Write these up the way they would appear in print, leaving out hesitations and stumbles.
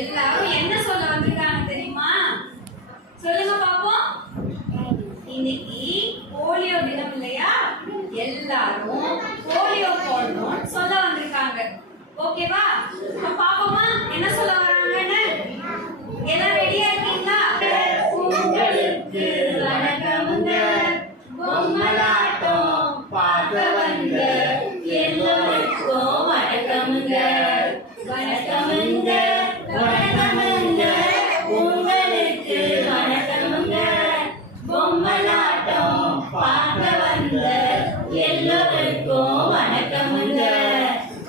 எல்லாரும் என்ன சொல்ல வந்திருக்காங்க தெரியுமா? சொல்லுங்க பாப்போம். இன்னைக்கு போலியோ தினம் இல்லையா? எல்லாரும் போலியோ போடணும்னு சொல்ல வந்திருக்காங்க. ஓகேவா? பாப்போமா என்ன சொல்ல வராங்கன்னு? எல்லாம் ரெடியா இருக்கீங்களா? உங்களுக்கு வணக்கமுங்க, பொம்மலாட்டம் பார்க்க வந்த எல்லோருக்கும் வணக்கமுங்க, வணக்கமுங்க, வணக்கமுங்க, உங்களுக்கு வணக்கமுங்க, பொம்மலாட்டம் பார்க்க வந்த எல்லோருக்கும் வணக்கமுங்க,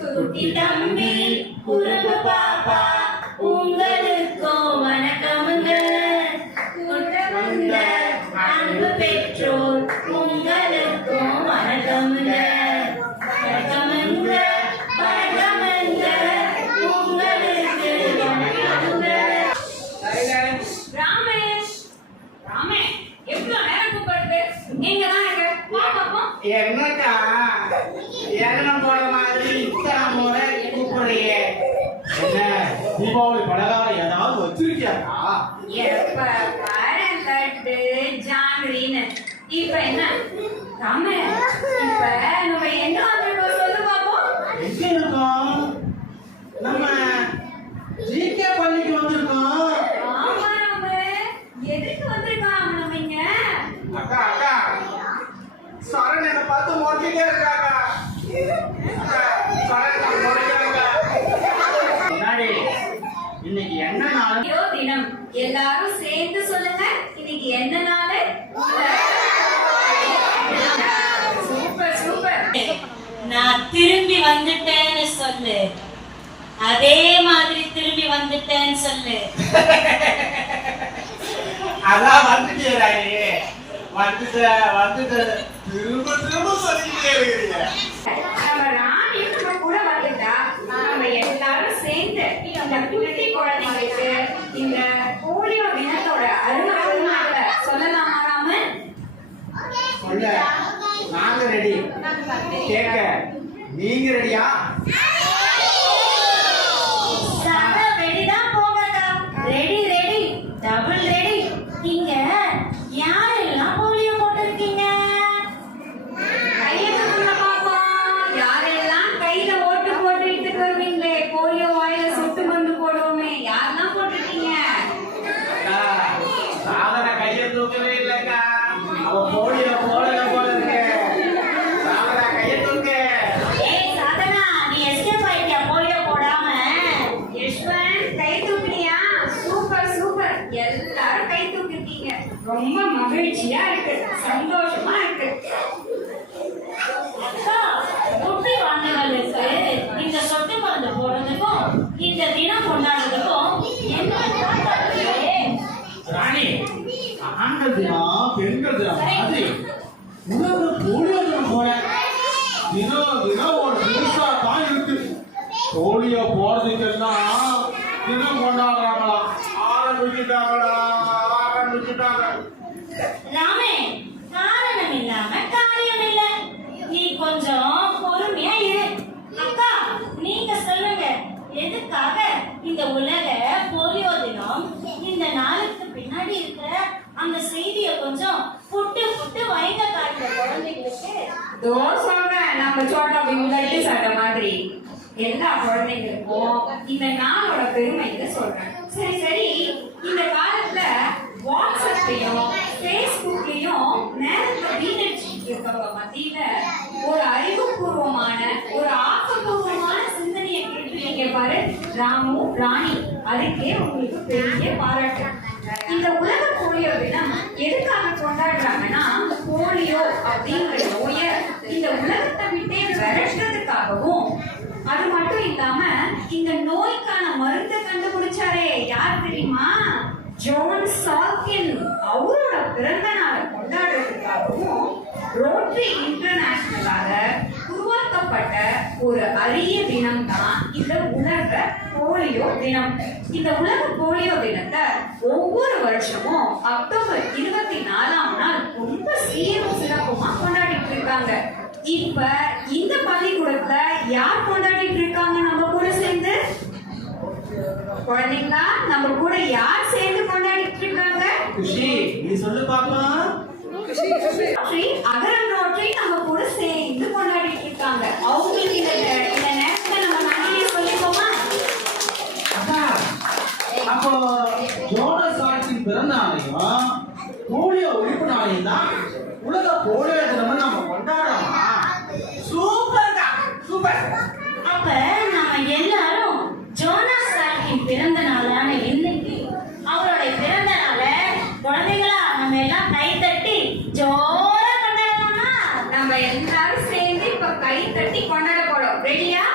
குட்டி தம்பி குறும்பு பாப்பா உங்களுக்கும் வணக்கமுங்க, குட்டமுங்க அன்பு பெற்றோர் உங்களுக்கும் வணக்கமுங்க, வணக்கமுங்க, வணக்கமுங்க, உங்களுக்கு வணக்கமுங்க. ராமேஷ், ராமே எவ்வளவு நேரம் கூப்பிடுறது? நீங்க தான் என்னக்கா ஏகனம் போற மாதிரி இத்தனை முறை கூப்பிடுறீங்க? என்ன தீபாவளி பலகாரம் ஏதாவது வச்சிருக்கியாக்கா? எப்ப பாரு லட்டு ஜாங்கிரின்னு. இப்ப என்ன ராமே, இப்ப நம்ம எங்க வந்துட்டோம் சொல்லு பாப்போம். எங்க இருக்கோம்? நம்ம ஜிகே பள்ளிக்கு வந்திருக்கோம். ஆமா ராமே, எதுக்கு வந்திருக்காங்க நம்ம இங்க? அக்கா அக்கா சரண் என்ன பார்த்து முறைச்சிட்டே இருக்காங்க. சரண் முறைக்கிறாங்க. முன்னாடி இன்னைக்கு என்ன நாள்? போலியோ தினம். எல்லாரும் சேர்ந்து சொல்லுங்க, இன்னைக்கு என்ன நாள்? Super super. நான் திரும்பி வந்துட்டேன்னு சொல்லு, அதே மாதிரி திரும்பி வந்துட்டேன்னு சொல்லு. அதான் வந்துட்டேன் வந்துட்டு திரும்ப திரும்ப சொல்லிக்கிட்டே இருக்கிறீங்க. நம்ம ராணி கூட வந்துட்டா நம்ம எல்லாரும் சேர்ந்து இந்த குட்டி குழந்தைங்களுக்கு இந்த போலியோ தினத்தோட அருமைகளை சொல்லலாமா ராம? சொல்ல நாங்க ரெடி, கேட்க நீங்க ரெடியா? ரெடிதான் போங்கக்கா. Ready ready double ready. நீங்க யாரெல்லாம் போலியோ போட்டிருக்கீங்க? கையை தூக்குங்க பாப்போம். யாரெல்லாம் கையில ஓட்டு போட்டு எடுத்துட்டு வருவீங்களே, போலியோ வாயில சொட்டு மருந்து போடுவோமே, யாரெல்லாம் போட்டிருக்கீங்க? சாதனை கையை தூக்கவே இல்லைக்கா. அவ போலியோ போடல போல இருக்கு. சாதனை கையை தூக்கு. ஏய் சாதனா, நீ எஸ்கேப் ஆயிட்டியா போலியோ போடாம? யஷ்வந்த் கை தூக்குனியா? Super super. எல்லாரும் கை தூக்கிட்டீங்க. ரொம்ப மகிழ்ச்சியா இருக்கு, சந்தோஷமா இருக்கு. அக்கா, குட்டி வாங்குகளுக்கு இந்த சொட்டு மருந்து போடுறதுக்கும் இந்த தினம் கொண்டாடுறதுக்கும் என்ன காரணம் இருக்கு? ராணி, ஆண்கள் தினம் பெண்கள் தினம் மாதிரி உலக போலியோ தினம் போல தினம் தினம் ஒரு புதுசா தான் இருக்கு. போலியோ போறதுக்கெல்லாம் தினம் கொண்டாடுறாங்களா? ஆரம்பிச்சுட்டாங்க. ராமே, காரணம் இல்லாம காரியம் இல்ல. நீ கொஞ்சம் பொறுமையா இரு. அக்கா, நீங்க சொல்லுங்க, எதுக்காக இந்த உலக போலியோ தினம்? இந்த நாளுக்கு பின்னாடி இருக்கிற அந்த செய்திய கொஞ்சம் புட்டு புட்டு வைங்க காட்டுற குழந்தைகளுக்கு. தோ சொல்றேன், நம்ம சோட்டா பீம் லட்டு சாப்பிட்ட மாதிரி எல்லா குழந்தைங்களுக்கும் இந்த நாளோட பெருமையை சொல்றேன். சரி சரி, இந்த காலத்துல வாட்ஸ்அப்லயும் ஃபேஸ்புக்லயும் நேரத்தை வீணடிச்சுட்டு இருக்கவங்க மத்தியில ஒரு அறிவுபூர்வமான ஒரு ஆக்கப்பூர்வமான சிந்தனையை கேட்டுருக்கீங்க பாரு ராமு ராணி. அதுக்கே உங்களுக்கு பெரிய பாராட்டு. இந்த உலக போலியோ தினம் எதுக்காக கொண்டாடுறாங்கன்னா, போலியோ அப்படிங்கிற நோயை இந்த உலகத்தை விட்டே விரட்டுறதுக்காகவும், அது மட்டும் இல்லாம இந்த நோய்க்கான மருந்தை கண்டுபிடிச்சாரே யார் தெரியுமா? ஜான் சால்கின். அவரோட பிறந்த நாளை கொண்டாடுறதுக்காகவும் ரோட்டரி இன்டர்நேஷனலால உருவாக்கப்பட்ட ஒரு அரிய தினம் தான் இந்த உலக போலியோ தினம். இந்த உலக போலியோ தினத்தை ஒவ்வொரு வருஷமும் அக்டோபர் 24ஆம் நாள் ரொம்ப சீரும் சிறப்புமா கொண்டாடிட்டு இருக்காங்க. இப்ப இந்த பள்ளிக்கூடத்துல யார் கொண்டாடிட்டு இருக்காங்க நம்ம கூட சேர்ந்து? குழந்தைங்களா நம்ம கூட யார் சேர்ந்து கொண்டாடிட்டு இருக்காங்க? குஷி நீ சொல்லு பாப்பா. ரோட்டரி, அகரம் ரோட்டரி நம்ம கூட சேர்ந்து கொண்டாடிட்டு இருக்காங்க. அவங்களுக்கு இந்த நேரத்துல நம்ம நன்றியை சொல்லிப்போமா? அக்கா, அப்போ ஜோனஸ் ஆர்ட்ஸின் பிறந்த நாளையும் போலியோ ஒழிப்பு நாளையும் தான் உலக போலியோ தினம் நம்ம கொண்டாடுறோமா? சூப்பர்க்கா, சூப்பர். அப்ப நம்ம எல்லாரும் ஜோனாஸ் சார்க்கின் பிறந்த நாளான இன்னைக்கு அவருடைய பிறந்த நாளை குழந்தைகளா நம்ம எல்லாம் கை தட்டி ஜோரா கொண்டாடலாமா? நம்ம எல்லாரும் சேர்ந்து இப்ப கை தட்டி கொண்டாட போறோம். ரெடியா?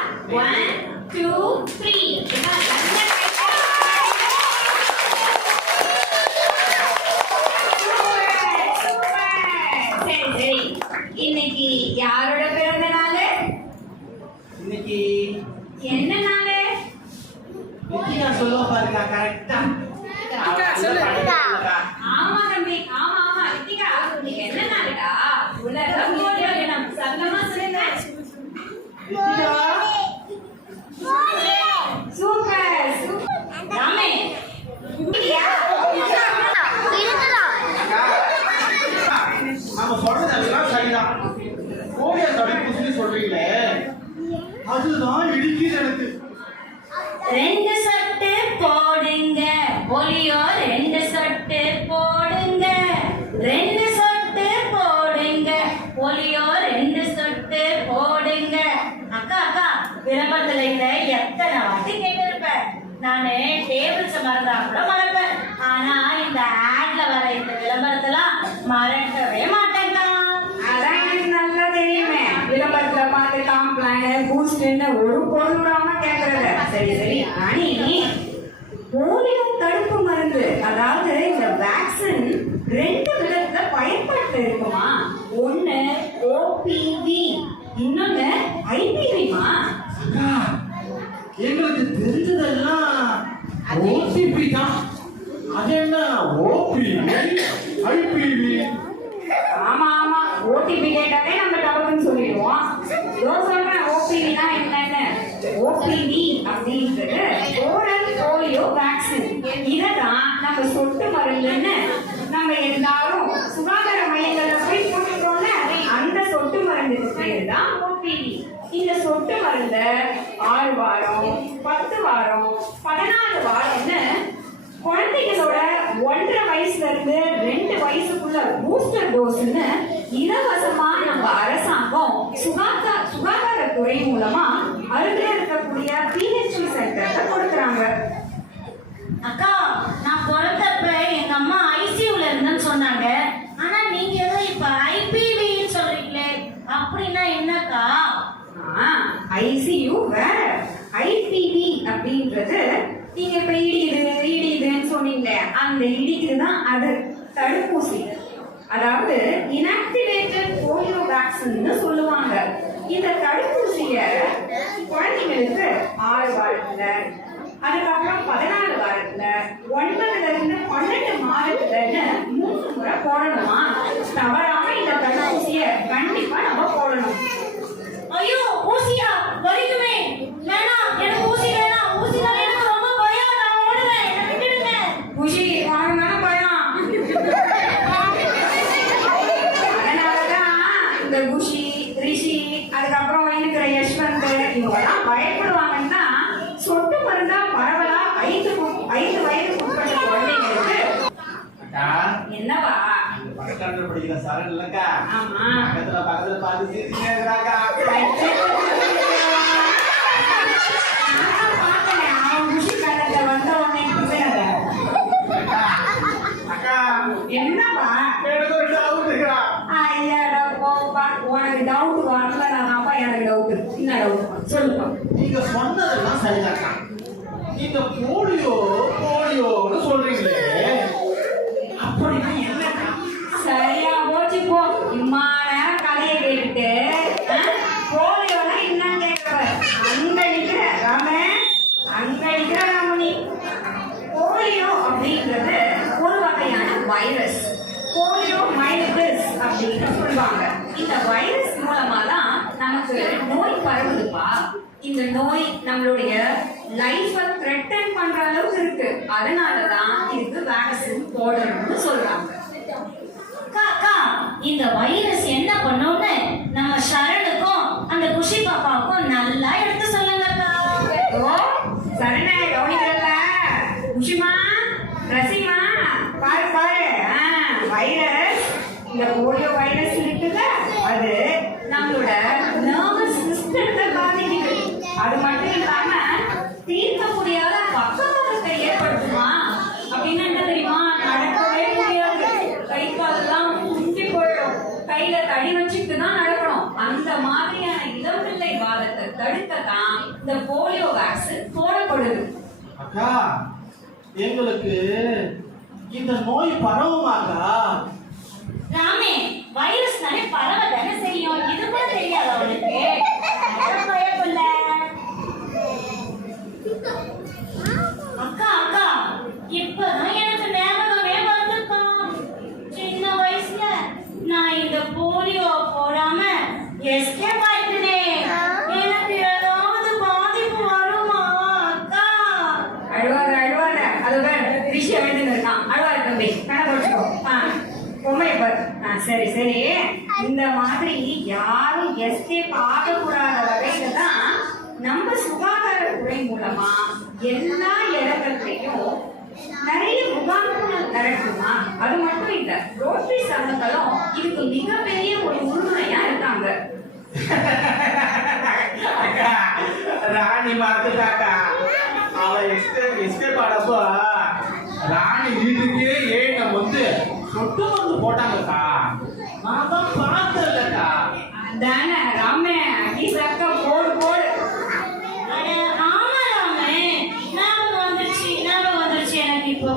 1 2 3. சரி சரி, இன்னைக்கு யாரோட பிறந்த நாள்? இன்னைக்கு என்ன நாள்? நித்யா சொல்லுவா பாருக்கா, கரெக்டா. ஆமா தம்பி, ஆமா ஆமா ரித்திகா, இன்னைக்கு என்ன நாளுடா? உலக போலியோ தினம். சத்தமா சொல்லுங்க. Nithya, super super. ராமே, இந்தியா. அக்கா, நம்ம சொல்றது எல்லாம் சரிதான். போலியோ தடுப்பூசி சொல்றீங்களே, அதுதான் இடிக்குது எனக்கு. 2 சொட்டு போடுங்க போலியோ, 2 சொட்டு போடுங்க, 2 சொட்டு போடுங்க போலியோ, 2 சொட்டு போடுங்க. அக்கா அக்கா, விளம்பரத்துல இதை எத்தனை வாட்டி கேட்டிருப்பேன். நானு டேபிள்ஸ் மறந்தா கூட மறப்பேன். ஆனா இந்த ஆட்ல வர இந்த விளம்பரத்தெல்லாம் மறக்கவே மாட்டேன்க்கா. அதான் எனக்கு நல்லா தெரியுமே. விளம்பரத்துல பார்த்து காம்ப்ளான் பூஸ்ட்னு ஒரு பொருள் விடாம கேட்கறது. சரி சரி, ராணி, போலியோ தடுப்பு மருந்து, அதாவது இந்த வேக்சின் 2 விதத்துல பயன்பாட்டு இருக்குமா? ஒண்ணு ஓபிவி, இன்னொன்னு ஐபிவிமா? அக்கா, எங்களுக்கு தெரிஞ்சதெல்லாம் ஓடிபி தான். அது என்ன ஓபிவி, ஐபிவி? ஆமா ஆமா, ஓடிபி கேட்டாலே நம்ம டபுள்னு சொல்லிடுவோம். இதோ சொல்றேன் ஓபிவினா என்னன்னு. ஓபிவி அப்படின்றது ஓரல் போலியோ வேக்சின். இததான் நம்ம சொட்டு மருந்துன்னு நம்ம எல்லாரும் சுகாதார மையங்கள்ல போய் போட்டுட்டோம்ல, அந்த சொட்டு மருந்துக்கு பேரு தான் ஓபிவி. இந்த சொட்டு மருந்த 6 வாரம், 10 வாரம், 14 வாரம்னு குழந்தைகளோட 1.5 வயசுல இருந்து 2 வயசுக்குள்ள பூஸ்டர் டோஸ்ன்னு இலவசமா நம்ம அரசாங்கம் சுகாதாரத்துறை மூலமா அருகில் இருக்கக்கூடிய பிஹெச்சி சென்டர்ல கொடுக்கறாங்க. அக்கா, நான் பிறந்தப்ப எங்க அம்மா ஐசியூல இருந்தேன்னு சொன்னாங்க. ஆனா நீங்க ஏதோ இப்ப ஐபிவின்னு சொல்றீங்களே, அப்படின்னா என்னக்கா? ஐசியூ வேற, ஐபிவி அப்படின்றது நீங்க இப்ப இடிக்குதுன்னு சொன்னீங்களே, அந்த இடிக்குதுதான் அது தடுப்பூசி. அதாவது இன்ஆக்டிவேட்டட் போலியோ வேக்சின்னு சொல்லுவாங்க. இந்த தடுப்பூசிய குழந்தைங்களுக்கு 6 வாரத்துல, அதுக்கப்புறம் 14 வாரத்துல, 9ல இருந்து 12 மாதத்துலன்னு 3 முறை போடணுமா? தவறாம இந்த தடுப்பூசிய கண்டிப்பா நம்ம போடணும். ஐயோ, ஊசியா வலிக்குமே, வேணாம், எனக்கு ஊசி வேணாம். ஊசினால எனக்கு ரொம்ப பயம், நான் ஓடுவேன், என்னை விட்டுடுங்க. குஷி, உனக்கு மேல பயம். அதனாலதான் இந்த குஷி, ரிஷி, அதுக்கப்புறம் இருக்கிற யஷ்வந்த் இவங்கெல்லாம் பயப்படுவாங்கன்னா சொட்டு மருந்தா பரவலா 5 வயதுக்கு உட்பட்ட குழந்தைங்களுக்கு. அக்கா, என்னவா? இந்த பக்கத்துல படிக்கிற சரண் இல்லக்கா, ஆமா. பக்கத்துல பார்த்து சிரிச்சுட்டே இருக்கிறாக்கா. நான் பார்த்தேன், அவன் குஷி காலத்துல வந்த உடனே குதிரை. அக்கா, என்னவா? எனக்கு ஒரு டவுட் இருக்குடா. ஐயாடா போப்பா, உனக்கு டவுட் வரல, நான் அப்பா எனக்கு டவுட். என்ன டவுட் சொல்லுப்பா. நீங்க சொன்னதெல்லாம் சரிதாக்கா. நீங்க போலியோன்னு சொல்றீங்களே, அப்படின்னா என்னக்கா? சரியா போச்சு போ. இம்மா நேரம் கதையை கேட்டுட்டு போலியோனா என்னன்னு கேட்கற. அங்க நிக்கிற ராமே, அங்க நிக்கிற ராமணி. போலியோ அப்படின்றது ஒரு வகையான வைரஸ். போலியோ மைலஸ் அப்படின்னு சொல்லுவாங்க. இந்த வைரஸ் மூலமா தான் நமக்கு நோய் பரவுதுப்பா. இந்த நோய் நம்மளுடைய லைஃப த்ரெட்டன் பண்ற அளவுக்கு இருக்கு. அதனாலதான் இதுக்கு வேக்சின் போடணும்னு சொல்றாங்க. அக்கா அக்கா, இந்த வைரஸ் என்ன பண்ணும்னு நம்ம ஷரணுக்கும் அந்த குஷி பாப்பாவுக்கும் நல்லா எடுத்து சொல்லுங்க அக்கா. ஓ சரண கவனிக்கல குஷிமா ரசிமா பாரு பாரு. வைரஸ், இந்த போலியோ வைரஸ் இருக்குல்ல, அது நம்மளோட நர்வஸ் சிஸ்டத்தை பாதிக்குது. அது மட்டும் இல்லாம தீர்க்க முடியாத பக்கவாதத்தை ஏற்படுத்துமா. அப்படின்னு என்ன தெரியுமா, நடக்கவே முடியாது, கை காலெல்லாம் குண்டி போயிடும், கையில தடி வச்சுட்டு தான் நடக்கணும். அந்த மாதிரியான இளம்பிள்ளை வாதத்தை தடுக்கத்தான் இந்த போலியோ வேக்சின் போடப்படுது. அக்கா, எங்களுக்கு இந்த நோய் பரவுமாக்கா? ராமே, வைரஸ்னாலே பரவ தானே செய்யும், இது கூட தெரியாது அவளுக்கு. பயப்படல. அக்கா அக்கா, இப்பதான் எனக்கு ஞாபகமே வந்திருக்கா. சின்ன வயசுல நான் இந்த போலியோ போடாம எஸ்கேப் ஆயிட்டேனே. எனக்கு ஏதாவது பாதிப்பு வருமா அக்கா? அழுவாத அழுவாத, அது விஷயம் வேண்டியது இருக்கான். அழுவாத தம்பி, கணக்கு வச்சுக்கோ. பொம்மையை பாரு. சரி சரி, இந்த மாதிரி யாரும் எஸ்கேப் ஆகக்கூடாத வகையில தான் நம்ம சுகாதாரத்துறை மூலமா எல்லா இடங்கள்லையும் நிறைய முகாம்கள் நடக்குமா. அது மட்டும் இல்ல, ரோட்டரி சங்கங்களும் இதுக்கு மிகப்பெரிய ஒரு உறுதுணையா இருக்காங்க. அக்கா, ராணி மறந்துட்டாக்கா. அவ எஸ்கேப் ஆனப்போ ராணி வீட்டுக்கே ஏழை வந்து சொட்டு மருந்து போட்டாங்கக்கா. நான் தான் பார்த்தேன்லக்கா. தானே ராமே, அட்லீஸ்ட் அக்கா போடு போடு. அட ஆமா ராமே, ஞாபகம் வந்துருச்சு எனக்கு.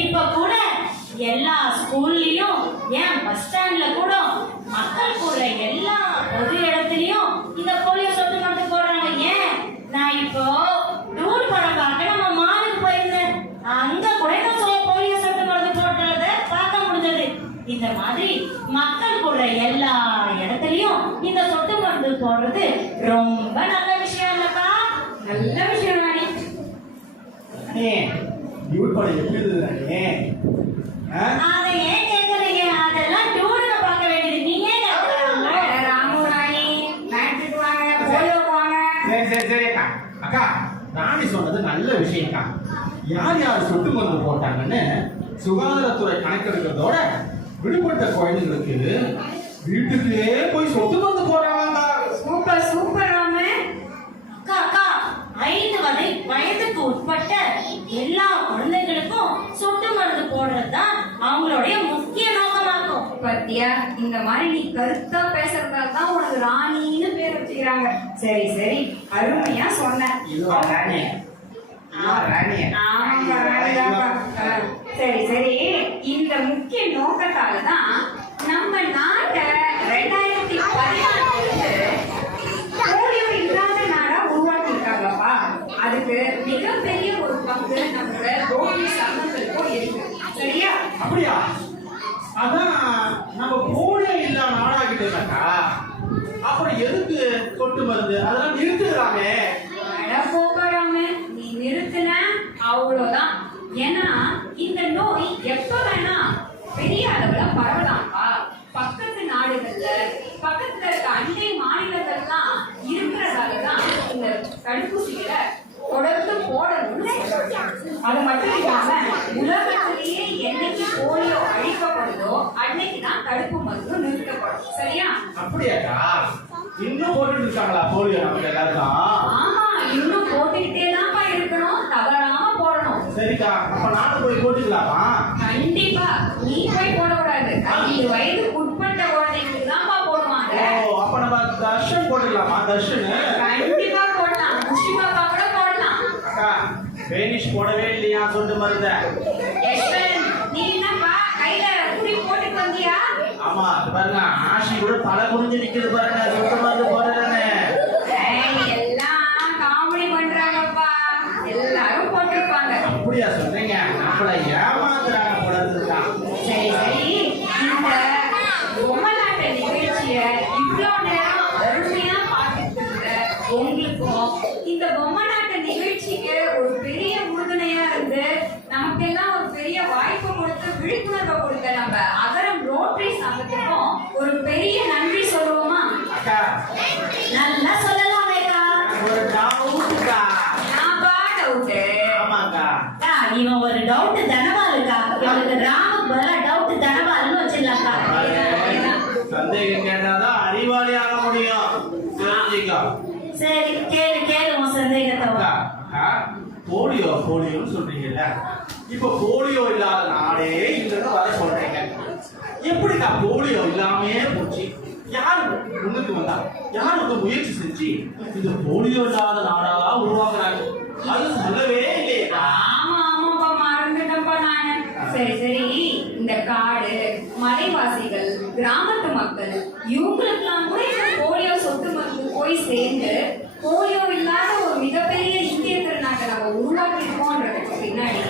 இப்போ கூட எல்லா ஸ்கூல்லயும், ஏன் பஸ் ஸ்டாண்ட்ல கூட, மக்கள் கூட எல்லா பொது இடத்துலயும் இந்த போலியோ சொட்டு மருந்து போடுறாங்க. ஏன், நான் இப்போ டூர் படம் பார்க்க நம்ம மாலுக்கு போயிருந்தேன். அங்க கூட நான் போலியோ சொட்டு மருந்து போடுறத பார்க்க முடிஞ்சது. இந்த மாதிரி மக்கள் கூட எல்லா இடத்துலயும் இந்த சொட்டு மருந்து போடுறது ரொம்ப நல்ல விஷயம் இல்லக்கா? நல்ல விஷயம் ராணி. அண்ணே, டியூட் படம் எப்படி இருந்தது அண்ணே? அதை ஏன் கேக்குறீங்க? அதெல்லாம் டூர்ல பார்க்க வேண்டியது, நீங்க ஏன் கேக்குறீங்க? ராமு ராணி நாட்டுக்கு வாங்க, போலியோ வாங்க. சரி சரி சரி அக்கா. அக்கா, ராணி சொன்னது நல்ல விஷயம்க்கா. யார் யார் சொட்டு மருந்து போட்டாங்கன்னு சுகாதாரத்துறை கணக்கெடுக்கிறதோட விடுபட்ட குழந்தைங்களுக்கு வீட்டுக்கே போய் சொட்டு மருந்து போடுறாங்க. சூப்பர் சூப்பர் ராமே. அக்கா அக்கா, 5 வயதுக்கு உட்பட்ட எல்லா குழந்தைகளுக்கும் சொட்டு மருந்து போடுறதுதான் அவங்களுடைய முக்கிய நோக்கமாகும். பத்தியா, இந்த மாதிரி நீ கருத்தா பேசுறதால தான் உனக்கு ராணின்னு பேர் வச்சுக்கிறாங்க. சரி சரி, அருமையா சொன்ன. இதுவா ராணி? ஆமாப்பா, ராணிதாப்பா. சரி சரி, இந்த முக்கிய நோக்கத்தால தான் நம்ம நாட்டை 2014 போலியோ இல்லாத நாடா உருவாக்கியிருக்காங்கப்பா. அதுக்கு மிகப்பெரிய ஒரு பங்கு நம்மளோட ரோட்டரி சங்கங்களுக்கும் இருக்கு. சரியா? அப்படியா? அதான் நம்ம போலியோ இல்லா நாடாகிட்டோம்க்கா. அப்புறம் எதுக்கு சொட்டு மருந்து? அதெல்லாம் நிறுத்துறாமே. போறாமே, நீ நிறுத்தின அவ்வளவுதான். ஏன்னா இந்த நோய் எப்ப வேணா பெரிய அளவுல பரவலாம்ப்பா. பக்கத்து நாடுகள்ல, பக்கத்துல இருக்க அண்டை மாநிலங்கள்லாம் இருக்கிறதாலதான் இந்த தடுப்பூசிகளை தொடர்ந்து போடணும்னு சொல்றாங்க. அது மட்டும் இல்லாம உலகத்திலேயே என்னைக்கு போலியோ அழிக்கப்படுதோ அன்னைக்குதான் தடுப்பு மருந்து நிறுத்தப்படும். சரியா? அப்படியாக்கா? இன்னும் போட்டுட்டு இருக்காங்களா போலியோ நமக்கு எல்லாருக்கும்? ஆமா, இன்னும் போட்டுக்கிட்டே தான்ப்பா இருக்கணும், தவறாம போடணும். சரிக்கா, அப்ப நானும் போய் போட்டுக்கலாமா? கண்டிப்பா நீ போய் போடக்கூடாது. 5 வயதுக்கு உட்பட்ட குழந்தைங்களுக்கு தான்ப்பா போடுவாங்க. ஓ, அப்ப நம்ம தர்ஷன் போட்டுக்கலாமா? தர்ஷன் கண்டிப்பா போடலாம், முஷிபாப்பா கூட போடலாம். அக்கா, பேனிஷ் போடவே இல்லையா சொட்டு மருந்த? யஷ்வந்த், நீ என்னப்பா கையில குடி போட்டுட்டு வந்தியா? ஆமா, இது பாருங்க, ஆஷி கூட தலை குனிஞ்சு நிக்குது பாருங்க, சொட்டு மருந்து போடுறேன்னு. எல்லாம் காமெடி பண்றாங்கப்பா, எல்லாரும் போட்டிருப்பாங்க. அப்படியா சொல்றீங்க? நம்மள ஏமாத்துறாங்க போல இருக்குக்கா. சரி சரி, இந்த பொம்மலாட்ட நிகழ்ச்சிய இவ்வளவு நேரம் அருமையா பார்த்துட்டு இருந்த உங்களுக்கும் இந்த பொம்மலாட்ட நிகழ்ச்சிக்கு அதுக்கெல்லாம் ஒரு பெரிய வாய்ப்பு கொடுத்து விழிப்புணர்வை கொடுத்த நம்ம அகரம் ரோட்டரி சங்கத்துக்கும் ஒரு பெரிய நன்றி சொல்லுவோமா? அக்கா நல்லா சொல்லலாம் அக்கா. ஒரு டவுட்டுக்கா. டவுட்டு. ஆமாக்கா. அக்கா, இவன் ஒரு டவுட் தனபாலுக்கா. இவனுக்கு ராமுக்கு பதிலா டவுட் தனபாலுன்னு வச்சிடலாம்க்கா. சந்தேகம் கேட்டாதான் அறிவாளி ஆக முடியும். தெரிஞ்சுக்கோ. சரி கேளு கேளு உன் சந்தேகத்தை. அக்கா, அக்கா, போலியோன்னு சொல்றீங்கல்ல, இப்ப போலியோ இல்லாத நாடே இல்லைன்னு வர சொல்றீங்க. எப்படிக்கா போலியோ இல்லாமே போச்சு? யார் முன்னுக்கு வந்தா? யார் வந்து முயற்சி செஞ்சு இந்த போலியோ இல்லாத நாடா உருவாக்குறாங்க? அது சொல்லவே இல்லையா? ஆமாப்பா, மறந்துட்டப்பா நானு. சரி, இந்த காடு மலைவாசிகள் கிராமத்து மக்கள் இவங்களுக்கெல்லாம் கூட இந்த போலியோ சொட்டு மருந்து போய் சேர்ந்து போலியோ இல்லாத ஒரு மிகப்பெரிய இந்திய திருநாட்டை நம்ம உருவாக்கிருக்கோன்றதுக்கு பின்னாடி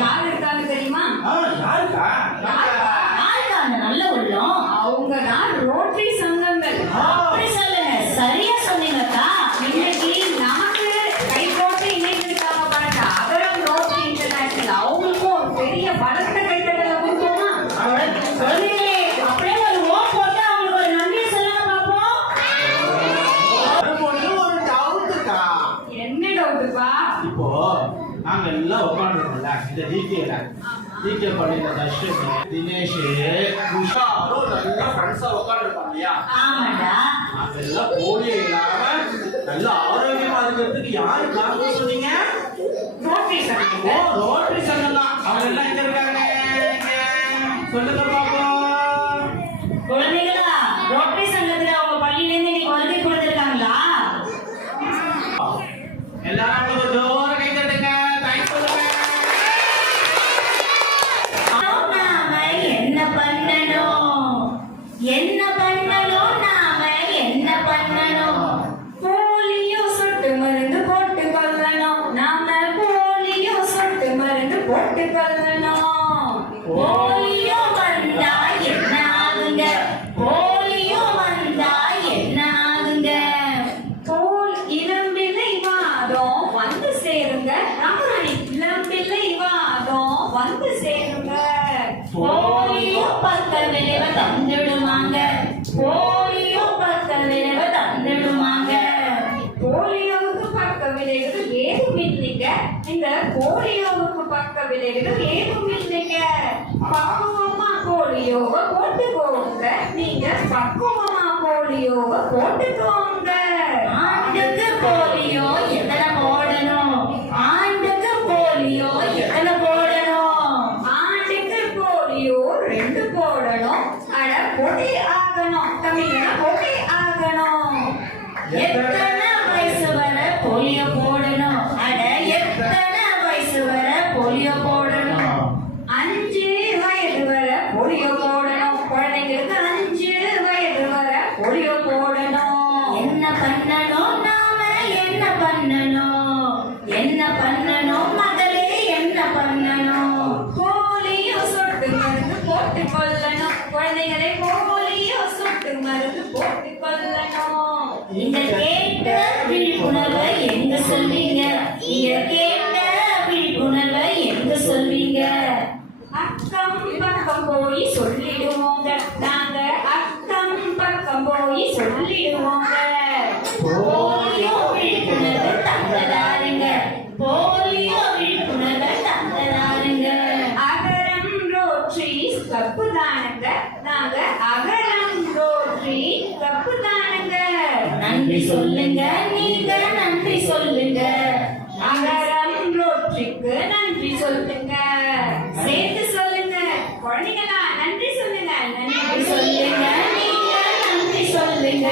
யார் இருக்காங்க தெரியுமா? யாருக்கா? யாருக்கா அந்த நல்ல உள்ளம்? அவங்க தான் ரோட்டரி சங்கங்கள். அப்படி சொல்லுங்க, சரியா சொன்னீங்கக்கா. இன்னைக்கு நமக்கு கை போட்டு இணைந்திருக்காங்க பாருங்க, அகரம் ரோட்டரி இன்டர்நேஷனல். அவங்களுக்கும் ஒரு பெரிய பலத்த கைத்தட்டல கொடுப்போமா? சொல்லுங்களே, அப்படியே ஒரு ஓம் போட்டு அவங்களுக்கு ஒரு நன்றி சொல்லுங்க பாப்போம். ஒரு டவுட்டுக்கா. என்ன டவுட்டுப்பா? இப்போ நாங்க எல்லாம் உட்காந்துருக்கோம்ல இந்த டிகே பள்ளியில தர்ஷன், தினேஷ், உஷா நல்லா ஃப்ரெண்ட்ஸா உட்காந்துருக்கோம் இல்லையா? ஆமாடா. அதெல்லாம் போலியோ இல்லாம நல்ல ஆரோக்கியமா இருக்கிறதுக்கு யாரு காரணம் சொன்னீங்க? ரோட்டரி சங்கம். ரோட்டரி சங்கம் தான். அவங்க எல்லாம் எங்க இருக்காங்க? சொல்லுங்க பாப்போம். குழந்தைகளா, ரோட்டரி சங்கத்துல அவங்க பள்ளியில இருந்து இன்னைக்கு வருகை கொடுத்திருக்காங்களா? எல்லாரும் ஒரு ஜோர கை தட்டுங்க. தேங்க்ஸ் சொல்லுங்க. நாம என்ன பண்ணணும்? என்ன பண்ணணும்? நாம என்ன பண்ணணும்? போலியோ சொட்டு மருந்து போட்டு கொள்ளணும். நாம போலியோ சொட்டு மருந்து போட்டு கொள்ளணும். போலியோ வந்தா என்ன ஆகுங்க? போலியோ வந்தா என்ன ஆகுங்க? இளம்பிள்ளை வாதம் வந்து சேருங்க. ராமராணி, இளம்பிள்ளை வாதம் வந்து சேருங்க. போலியோ பக்க விளைவ தந்துடுமாங்க. போலியோ பக்க விளைவ தந்துடுமாங்க. போலியோவுக்கு பக்க விளைவுகள் ஏதும் இல்லைங்க. இந்த போலியோவுக்கு பக்க விளைவுகள் ஏதும் இல்லைங்க. பக்குவமா போலியோவை போட்டுக்கோங்க. நீங்க பக்குவமா போலியோவை போட்டுக்கோங்க. ஆண்டுக்கு போலியோ எத்தனை போடணும்? ஆண்டுக்கு போலியோ எத்தனை போடணும்? ஆண்டுக்கு போலியோ 2 போடணும். அட போட்டி ஆகணும். தமிழன போட்டி ஆகணும். எத்தனை வயசு வர போலியோ போடணும்? அட எத்தனை வயசு வர போலியோ போடணும்? 5 வயது வரை போலியோ போடணும். குழந்தைங்களுக்கு 5 வயது வரை போலியோ போடணும். என்ன பண்ணணும்? நாம என்ன பண்ணணும்? என்ன பண்ணணும் மகளே? என்ன பண்ணணும்? போலியோ சொட்டு மருந்து போட்டு கொள்ளணும். குழந்தைகளை போலியோ சொட்டு மருந்து போட்டு கொள்ளணும். இந்த கேட்ட விழிப்புணர்வை எங்க சொல்வீங்க? இங்க கேட்ட விழிப்புணர்வை எங்க சொல்வீங்க? அக்கம் பக்கம் போய் சொல்லிடுவோங்க. நாங்க அக்கம் பக்கம் போய் சொல்லிடுவோங்க. போலியோ விழிப்புணர்வை தந்ததாருங்க. போலியோ விழிப்புணர்வை தந்ததாருங்க. அகரம் ரோட்டரி கப்பு தானுங்க. நாங்க அகரம் ரோட்டரி கப்பு தானுங்க. நன்றி சொல்லுங்க, நீங்க நன்றி சொல்லுங்க. அகரம் ரோட்டரிக்கு நன்றி சொல்லுங்க. சேர்த்து சொல்லுங்க குழந்தைங்களா, நன்றி சொல்லுங்க. நன்றி சொல்லுங்க, நீங்க நன்றி சொல்லுங்க.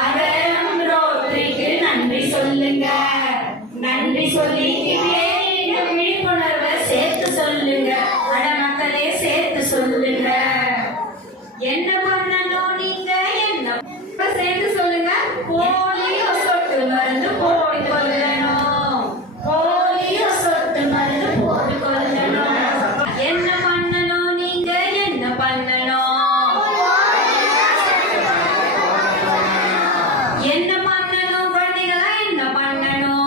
அகரம் ரோட்டரிக்கு நன்றி சொல்லுங்க. நன்றி சொல்லிக்கிட்டே இந்த விழிப்புணர்வை சேர்த்து சொல்லுங்க. அட மக்களே, சேர்த்து சொல்லுங்க. என்ன பண்ணணும் நீங்க? என்ன இப்ப சேர்த்து சொல்லுங்க. போலியோ சொட்டு மருந்து போட்டு கொள்ளணும். போலியோ சொட்டு மருந்து போட்டு கொள்ளணும். என்ன பண்ணணும் நீங்க? என்ன பண்ணணும்? என்ன பண்ணணும் குழந்தைகளா? என்ன பண்ணணும்?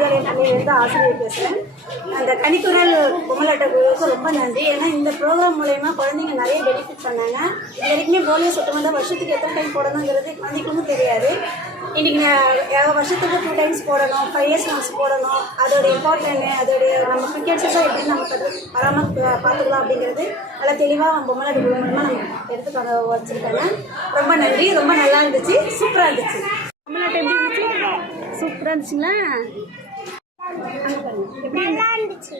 வித்யாலயம் பள்ளியிலேருந்து ஆசிரியர் பேசுகிறேன். அந்த கனிக்குரல் பொம்மலாட்ட குழுவுக்கு ரொம்ப நன்றி. ஏன்னா இந்த ப்ரோக்ராம் மூலயமா குழந்தைங்க நிறைய பெனிஃபிட் பண்ணாங்க. இது வரைக்குமே போலியோ சொட்டு மருந்து வருஷத்துக்கு எத்தனை டைம் போடணுங்கிறது குழந்தைங்களுக்கும் தெரியாது. இன்றைக்கி வருஷத்துக்கு 2 டைம்ஸ் போடணும், 5 years once போடணும், அதோட இம்பார்ட்டன்ட், அதோடைய நம்ம கிரிக்கெட்ஸை எப்படி நம்ம பார்த்துக்கலாம் அப்படிங்கிறது நல்லா தெளிவாக பொம்மலாட்ட குழு மூலமாக நம்ம எடுத்துக்காக வச்சுருக்காங்க. ரொம்ப நன்றி. ரொம்ப நல்லா இருந்துச்சு, சூப்பராக இருந்துச்சு. பொம்மலாட்டம் எப்படி இருந்துச்சு? சூப்பராக இருந்துச்சுங்களா? எப்படி இருந்துச்சு?